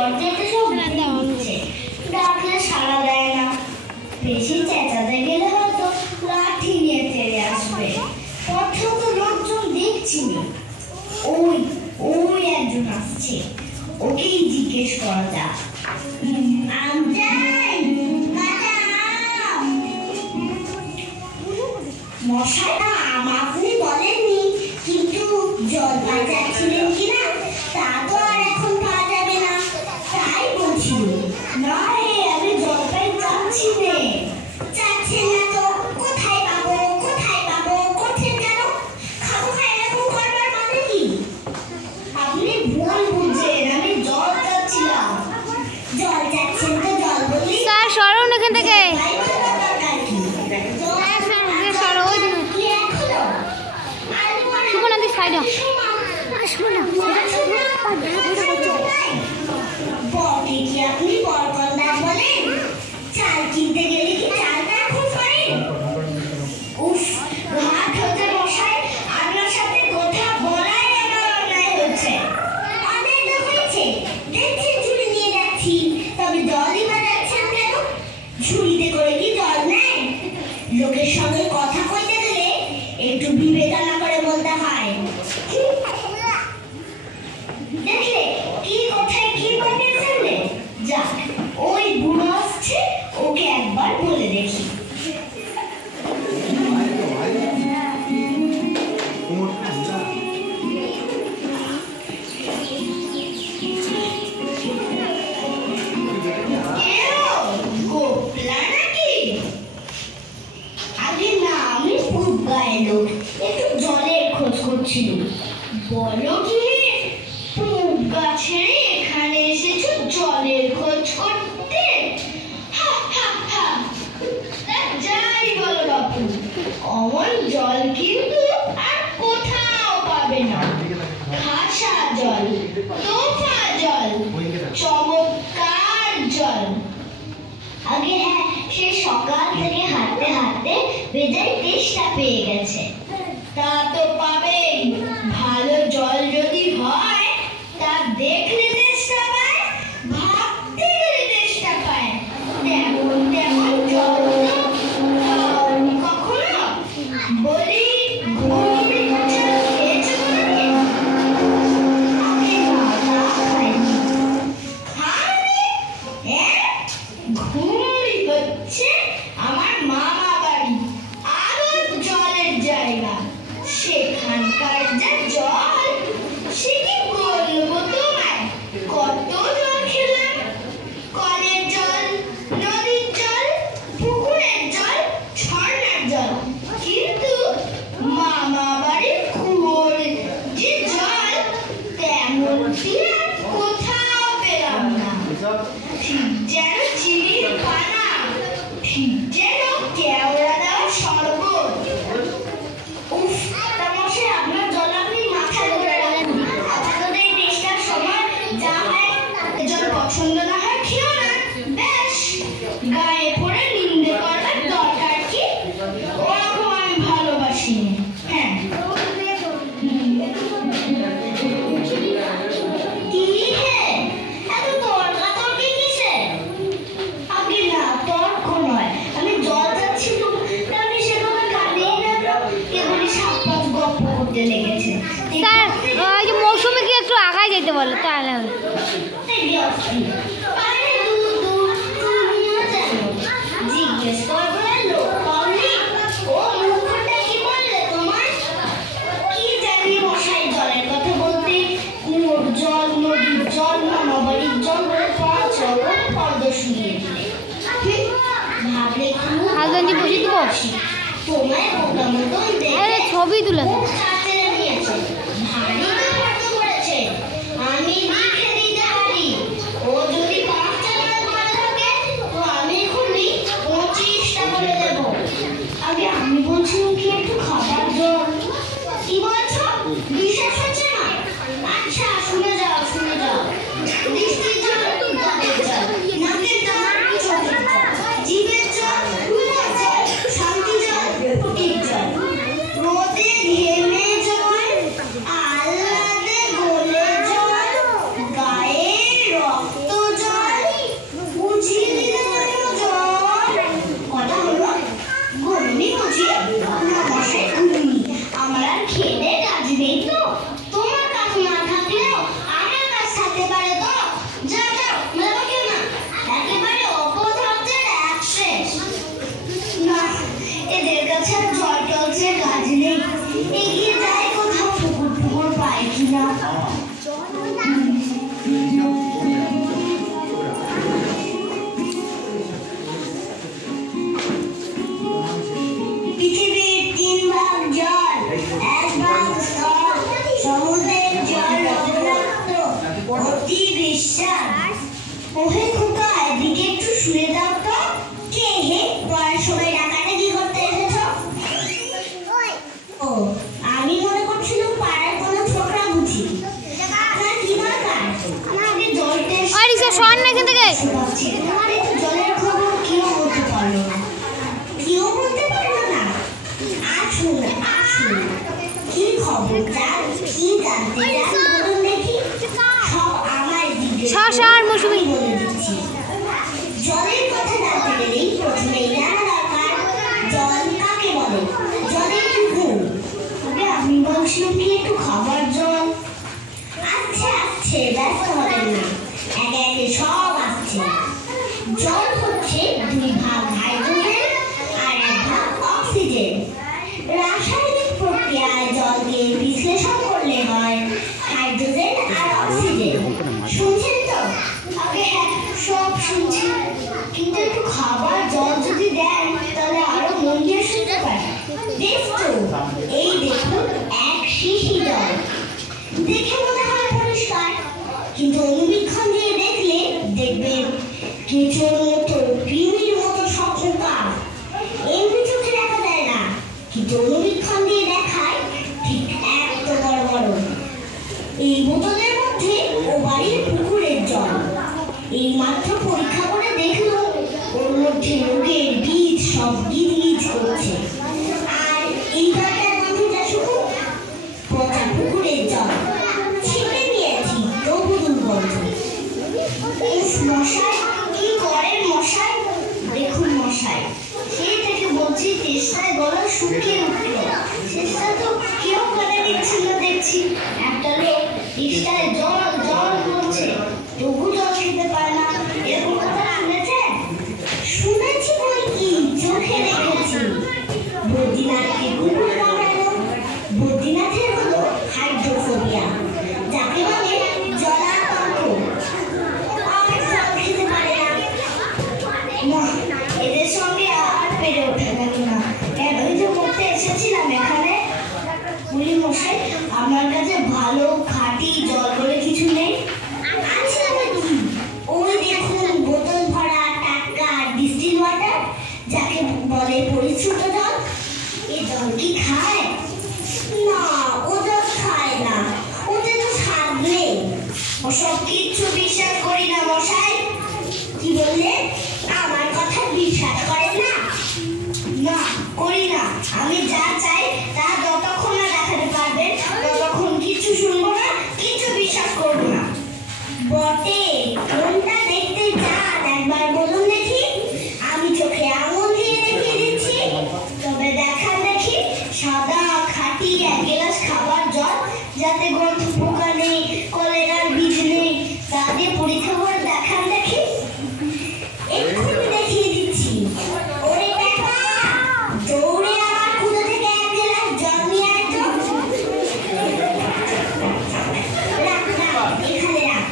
দরজাতে সব ঘুমছে, ডাকলে সাড়া দেয় না। বেশি চেঁচাতে গেলে হয়তো লাঠি নিয়ে তেড়ে আসবে। পথেও তো লোকজন দেখছি না। ওই ওই একজন আসছে, ওকেই জিজ্ঞেস করা যাক। মশাই, আপনি বলেননি, কিন্তু জল বাজাচ্ছিলেন কিনা তা তো আর এখন পাওয়া যাবে না, তাই বলছিল। না রে, আমি জলপাই চাচ্ছি রে। চাচ্ছেন না তো কোথায় পাবো, কোথায় পাবো করছেন কেন? খাবো খাই এরকম করবার মানে কি? আপনি ভুল বুঝছেন, আমি জল চাচ্ছিলাম। জল চাচ্ছেন তো জল বলি। স্যার সরুন এখান থেকে। আপনি বরকন্দাজ বলেন? চাল কিনতে গেলে কি চালটা এখন করেন? উফ, মাঠ হতে মশাই, আপনার সাথে কথা বলাই আমার অন্যায় হচ্ছে। অন্যায় তো হয়েছে, দেখছেন ঝুড়ি নিয়ে যাচ্ছি, তবে জলই বা যাচ্ছেন কেন? ঝুড়িতে করে কি জল নেয়? লোকের সঙ্গে কথা কইতে গেলে একটু বিবেচনা করে বলতে হয়। দেখলে কি কোথায় কি বলতেছে? যাক, ওই বুড়ো আসছে, ওকে একবার বলে দেখি। গোপলা নাকি? আগে না, আমি খুব গায়ের লোক, একটু জলের খোঁজ করছিল। বলো কি পুব গাছে এখানে এসেছো জলের খোঁজ করতে? যাই বলো বাপু, অমন জল কিন্তু আর কোথাও পাবে না। খাসা জল, তোফা জল, চমৎকার জল। আগে হ্যাঁ, সে সকাল থেকে হাঁটতে হাঁটতে বেজায় তেষ্টা পেয়ে গেছে। তা তো পাবেই, ভালো জল যদি হয় তা দেখলে তেষ্টা পায়, ভাবতে গেলে তেষ্টা পায়। তেমন তেমন জল তো কখনো বলি ঘুমড়ি জল খেয়েছো নাকি? আগে না, তা খাইনি। খাওনি? ঘুমড়ি হচ্ছে আমার মামা বাড়ি, আরো জলের জায়গা। সেখানকার যা জল, সে কি বলবো তোমায়? কত জল খেলাম, কলের জল, নদীর জল, পুকুরের জল, ঝর্ণার জল, কিন্তু মামা বাড়ির কুয়োর যে জল, তেমনটি আর কোথাও পেলাম না। ঠিক যেন চিনির পানা, ঠিক যেন কেওড়া দেওয়া শরবত। উফ, তা মশাই, আপনার জল আপনি মাথায় ধরে রাখুন। আপাতত এই তেষ্টার সময় যা হয়, জল পছন্দ না হয় খেও না, বেশ। গায়ে পড়ে নিন্দে করবার দরকার কি? ওরকম আমি ভালোবাসি। হ্যাঁ, কি হে, এত তর্কাতর্কি কিসে? আগে না, তর্ক নয়, আমি জল চাচ্ছিলাম, আমি সেভাবে কানেই না, কেবলই সাত-পাঁচ গল্প করতে লেগেছে। স্যার ওই যে মৌসুমে কি একটু আগায় যেতে বলো, তাহলে হবে। জিজ্ঞেস করবো লোক পাওনি? ও মুখটা কি বললে তোমার? কি জানি মশাই, জলের কথা বলতে কুয়োর জল, নদীর জল, মামা বাড়ির জল, পাঁচ রকম পর্দ শুনিয়ে দিলে। ভাবলে হাজবেন্ডি বসে দেবো, তোমায় বোকা মতন দেখে ছবি তুলে কাছে নিয়েছে, ভারী পর্দ করেছে। আমি লিখে দিতে পারি, ও যদি 5 টাকা করে থাকে তো আমি এখনই 25টা করে দেবো। আগে আমি বলছিলাম কি একটু খাবার জল। কি বলছো? বিশ্বাস হচ্ছে না? আচ্ছা, শুনে যাও শুনে যাও। বৃষ্টির জল, জলের জল, নাকের জল, চোখের জল, জিভের জল, মুখের জল, শান্তি জল, ফুটির জল, রোদে ঘেমে না। পৃথিবীর 3 ভাগ জল, 1 ভাগ স্থল। সমুদ্রের জল লবণাক্ত, অতি বিশ্বাস। ওহে খোকা, এদিকে একটু শুনে দাও তো। কে হে, পড়ার সময় ডাকাডাকি করতে এসেছো? ও, আমি মনে করছিলাম পাড়ার কোনো ছোকরা বুঝি। আপনার কি দরকার? আমাকে জল টেস্ট তোমার তো জলের খবর কেউ বলতে পারলো না। কেউ বলতে পারলো না? আসুন আসুন, কি খবর চান, কি জানতে চান বলুন দেখি। সব আমার জিজ্ঞেস বলে দিচ্ছি। জলের কথা জানতে গেলেই প্রথমেই জানা দরকার জল কাকে বলে। জলের কি গুণ? আমি বলছিলাম কি একটু খাবার জল। আচ্ছা আসছে, ব্যস্ত হবেন না, একে একে সব আসছে। জল হচ্ছে 2 ভাগ হাইড্রোজেন আর 1 ভাগ অক্সিজেন। রাসায়নিক প্রক্রিয়ায় জলকে বিশ্লেষণ করলে হয় হাইড্রোজেন আর অক্সিজেন। শুনছেন তো? আগে হ্যাঁ, সব শুনছি, কিন্তু একটু খাবার জল যদি দেন তাহলে আরো মন দিয়ে শুনতে পারি। বেশ তো, এই দেখুন 1 শিশি জল। দেখে মনে হয় পরিষ্কার, কিন্তু অনুবীক্ষণ দিয়ে দেখলে দেখবেন কেঁচোর মতো, কৃমির মতো শক্তকার। এমনি চোখে দেখা যায় না, কিন্তু অনুবীক্ষণ দিয়ে দেখায় ঠিক এত বড় বড়। এই বোতলের মধ্যে ও বাড়ির পুকুরের জল। এই মাত্র পরীক্ষা করে দেখলো ওর মধ্যে রোগের বীজ সব গিজ করছে। আর এই জলটার গন্ধটা শুকুন, পচা পুকুরের জল। ছিপে নিয়েছি তবু দুর্গন্ধ। মশাই কি করেন মশাই? দেখুন মশাই, সেই থেকে বলছি তেষ্টায় গলা শুকিয়ে উঠল। চেষ্টা তো কেউ করে দিচ্ছিল দেখছি। একটা লোক তেষ্টায় জল জল করছে, তবু জল খেতে পারে না, এরকম কথা শুনেছেন? শুনেছি বই কি, চোখে দেখেছি। বদ্রীনাথকে কুকুর কামড়ালো। বদ্রীনাথের হলো হাইড্রোফোবিয়া, যাকে বলে জলাতঙ্ক। আর জল খেতে পারে না। এদের সঙ্গে আর পেরে ওঠা গেল না। কেনই যে করতে এসেছিলাম এখানে। বলি মশাই, আপনার কাছে ভালো খাঁটি জল বলে কিছু নেই? আছে আবার কি, ওই দেখুন বোতল ভরা টাটকা ডিস্টিল ওয়াটার, যাকে বলে পরিশ্রুত জল। এ জল কি খায়? না, ও জল খায় না, ওতে তো স্বাদ নেই। ওসব কিচ্ছু বিশ্বাস করি না মশাই। কি বললে? আমার কথা বিশ্বাস করেন না? না, করি না। আমি যা চাই তা যতক্ষণ না দেখাতে পারবেন ততক্ষণ কিচ্ছু শুনবো না, কিছু বিশ্বাস করবো না। বটে, কোনটা দেখতে চান একবার বলুন দেখি। আমি চোখে আঙুল দিয়ে দেখিয়ে দিচ্ছি। তবে দেখান দেখি সাদা খাঁটি 1 গ্লাস খাবার জল, যাতে গন্ধ পোকা নেই, কলেরার বীজ নেই, তা দিয়ে পরীক্ষা করে দেখান দেখি। এক্ষুনি দেখিয়ে দিচ্ছি। ওরে বেটা, দৌড়ে আমার কুদো থেকে 1 গ্লাস জল নিয়ে আয় তো। রাখ রাখ, এখানে রাখ।